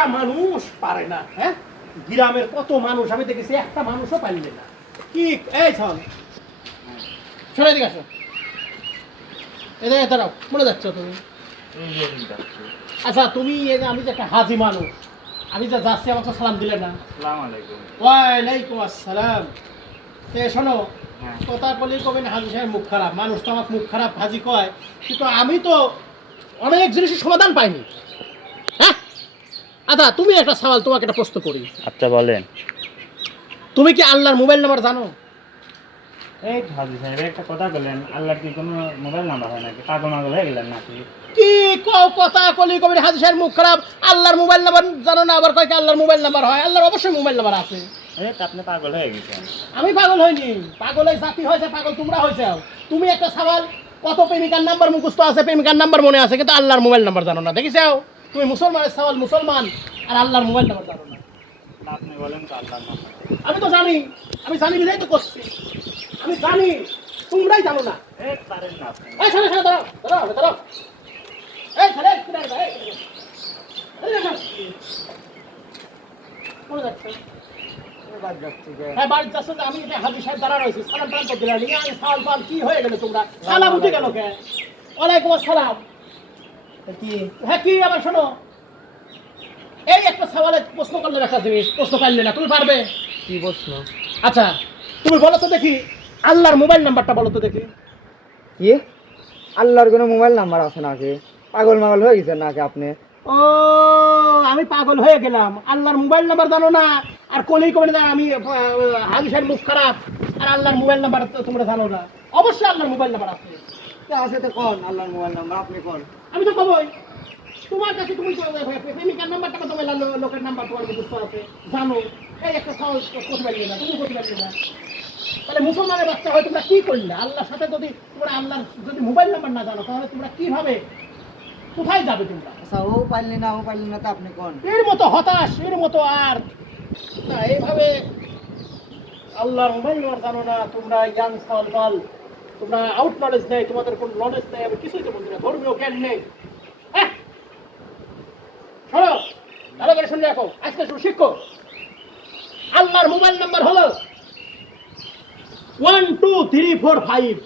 একটা মানুষ পারে না। হ্যাঁ, গ্রামের কত মানুষ আমি দেখেছি, একটা মানুষও পারলে না। কি এই ছল সরে দিকে আসো, এদের দাঁড়াও, মনে যাচ্ছ তুমি? আচ্ছা তুমি আমি যে একটা হাজি মানুষ, আমি যা যাচ্ছি আমাকে সালাম দিলে না? ওয়ালাইকুম আসসালাম। শোনো, কথা বলি কবেন হাজি সাহেব মুখ খারাপ, মানুষ তো আমাকে মুখ খারাপ হাজি কয়, কিন্তু আমি তো অনেক জিনিসের সমাধান পাইনি। হ্যাঁ, আচ্ছা তুমি একটা সওয়াল, তোমাকে একটা প্রশ্ন করি। আচ্ছা বলেন। তুমি কি আল্লাহর মোবাইল নাম্বার জানো? এই হাজি সাহেব একটা কথা বললেন, আল্লাহর কি কোনো মোবাইল নাম্বার হয় নাকি? পাগল মাগল হয়ে গেলেন নাকি? কি কথা কলি কবেন হাজি সাহেব মুখ খারাপ, আল্লাহর মোবাইল নাম্বার জানো না, আবার কয় কি আল্লাহর মোবাইল নাম্বার হয়? আল্লাহর অবশ্যই মোবাইল নাম্বার আছে। আপনি পাগল হয়ে গেছেন। আমি পাগল হইনি, পাগল এই জাতি হয়েছে, পাগল তোমরা হয়েছে। তুমি একটা সওয়াল, কত প্রেমিকার নাম্বার মুখস্থ আছে, প্রেমিকার নাম্বার মনে আছে, কিন্তু আল্লাহর মোবাইল নাম্বার জানো না। দেখিসাও, তুমি মুসলমানের সওয়াল মুসলমান, আর আল্লাহর মোবাইল নাম্বার জানো না। আপনি বলেন তো আল্লাহর নাম্বার। আমি তো জানি, আমি জানি বিধাই তো করছি, আমি জানি, তোমরাই জানো না। পারেন না আপনি। এই ছেলে ছেলে দাঁড়াও দাঁড়াও দাঁড়াও, এই ছেলে কোথায় যাবে? কোথায় যাচ্ছে? হ্যাঁ, বাড়ি যাচ্ছে। আমি এটা হাজি সাহেব দাঁড়া রয়েছি, সালাম টালাম করতে লাগলি, আমি সাল পাল কি হয়ে গেলে তোমরা? সালাম উঠে গেল কে? ওয়ালাইকুম আসসালাম। কি? হ্যাঁ কি? আবার শোনো, এই একটা সওয়ালের প্রশ্ন করলে রাখা জিনিস প্রশ্ন পারলে না, তুমি পারবে? কি প্রশ্ন? আচ্ছা তুমি বলো তো দেখি, আল্লাহর মোবাইল নাম্বারটা বলো তো দেখি। কি আল্লাহর কোনো মোবাইল নাম্বার আছে নাকি? পাগল মাগল হয়ে গেছেন নাকি আপনি? ও, আমি পাগল হয়ে গেলাম, আল্লাহর মোবাইল নাম্বার জানো না, আর কোনই কমে না আমি হাজি সাহেব মুখ খারাপ, আর আল্লাহর মোবাইল নাম্বার তোমরা জানো না? অবশ্যই আল্লাহর মোবাইল নাম্বার আছে। আছে তো কোন আল্লাহর মোবাইল নাম্বার আপনি কোন? আমি তো কবই তোমার কাছে, তুমি প্রেমিকার নাম্বারটা তোমার লোকের নাম্বার তোমার মুখস্থ আছে, জানো। এই একটা সহজ করতে পারবে না, তুমি করতে পারবে না। তাহলে মুসলমানের বাচ্চা হয়, তোমরা কি করলে? আল্লাহর সাথে যদি তোমরা আল্লাহর যদি মোবাইল নাম্বার না জানো, তাহলে তোমরা কিভাবে, কোথায় যাবে তোমরা? আচ্ছা ও পারলি না তো আপনি কোন? এর মতো হতাশ, এর মতো আর না, এইভাবে আল্লাহর মোবাইল নাম্বার জানো না তোমরা, ইয়াং সালবাল, তোমরা আউট নলেজ নেই, তোমাদের কোনো নলেজ নেই, আমি কিছুই তো বলছি না, ধর্মীয় জ্ঞান নেই। হ্যাঁ, শোনো ভালো করে শুনে রাখো, আজকে শুরু শিখো। আল্লাহর মোবাইল নাম্বার হলো 1 2 3 4 5।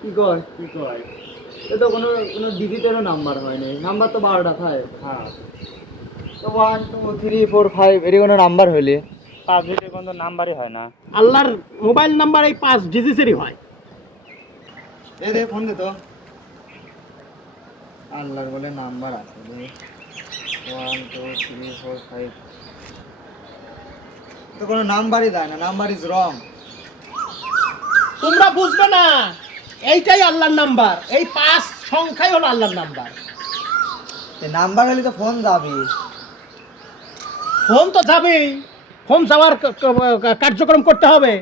কি কয়? এটা কোনো ডিজিটেরও নাম্বার হয় নাই, নাম্বার তো 12টা থাকে। হ্যাঁ, তো 1 2 3 4 5 এর কোনো নাম্বার হইলে 5 ডিজিটের কোনো নাম্বারই হয় না। আল্লাহর মোবাইল নাম্বার এই 5 ডিজিটেরই হয়। এ দে ফোন দে তো। আল্লাহর বলে নাম্বার আছে 1 2 3 4 5, তো কোনো নাম্বারই দেয় না, নাম্বার ইজ রং। তোমরা বুঝবে না, এইটাই আল্লাহর নাম্বার, এই 5 সংখ্যাই হলো আল্লাহর নাম্বার। নাম্বার হলে তো ফোন যাবে। ফোন তো যাবেই, ফোন যাওয়ার কার্যক্রম করতে হবে,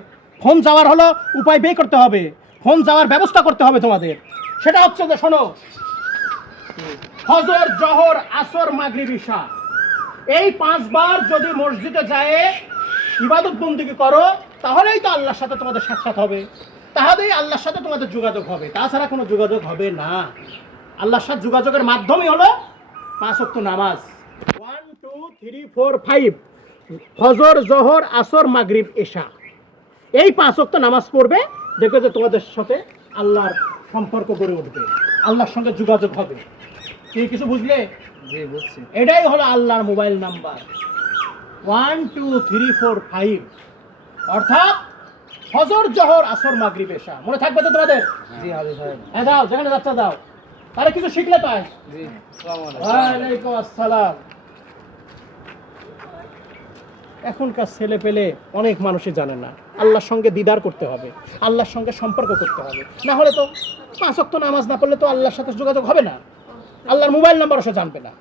ফোন যাওয়ার হলো উপায় বের করতে হবে, ফোন যাওয়ার ব্যবস্থা করতে হবে তোমাদের। সেটা হচ্ছে যে শোনো, ফজর জোহর আসর মাগরিব ইশা, এই 5 বার যদি মসজিদে যায় ইবাদত বন্দেগী করো, তাহলেই তো আল্লাহর সাথে তোমাদের সাক্ষাৎ হবে, তাহলেই আল্লাহর সাথে তোমাদের যোগাযোগ হবে, তাছাড়া কোনো যোগাযোগ হবে না। আল্লাহর সাথে যোগাযোগের মাধ্যমই হলো 5 ওয়াক্ত নামাজ। 1 2 3 4 5, ফজর জোহর আসর মাগরিব ইশা, এই 5 ওয়াক্ত নামাজ পড়বে, দেখবে যে তোমাদের সাথে আল্লাহর সম্পর্ক গড়ে উঠবে, আল্লাহর সঙ্গে যোগাযোগ হবে। কি কিছু বুঝলে? জি বুঝছি। এটাই হলো আল্লাহর মোবাইল নাম্বার 1 2 3 4 5, অর্থাৎ ফজর জোহর আসর মাগরিব ইশা। মনে থাকবে তো তোমাদের? জি হাজি সাহেব। হ্যাঁ দাও, যেখানে যাচ্ছ দাও, তাহলে কিছু শিখলে পাই। জি আসসালামু আলাইকুম। ওয়ালাইকুম আসসালাম। এখনকার ছেলে পেলে অনেক মানুষই জানে না, আল্লাহর সঙ্গে দিদার করতে হবে, আল্লাহর সঙ্গে সম্পর্ক করতে হবে, না হলে তো 5 ওয়াক্ত নামাজ না পড়লে তো আল্লাহর সাথে যোগাযোগ হবে না, আল্লাহর মোবাইল নাম্বারও সে জানবে না।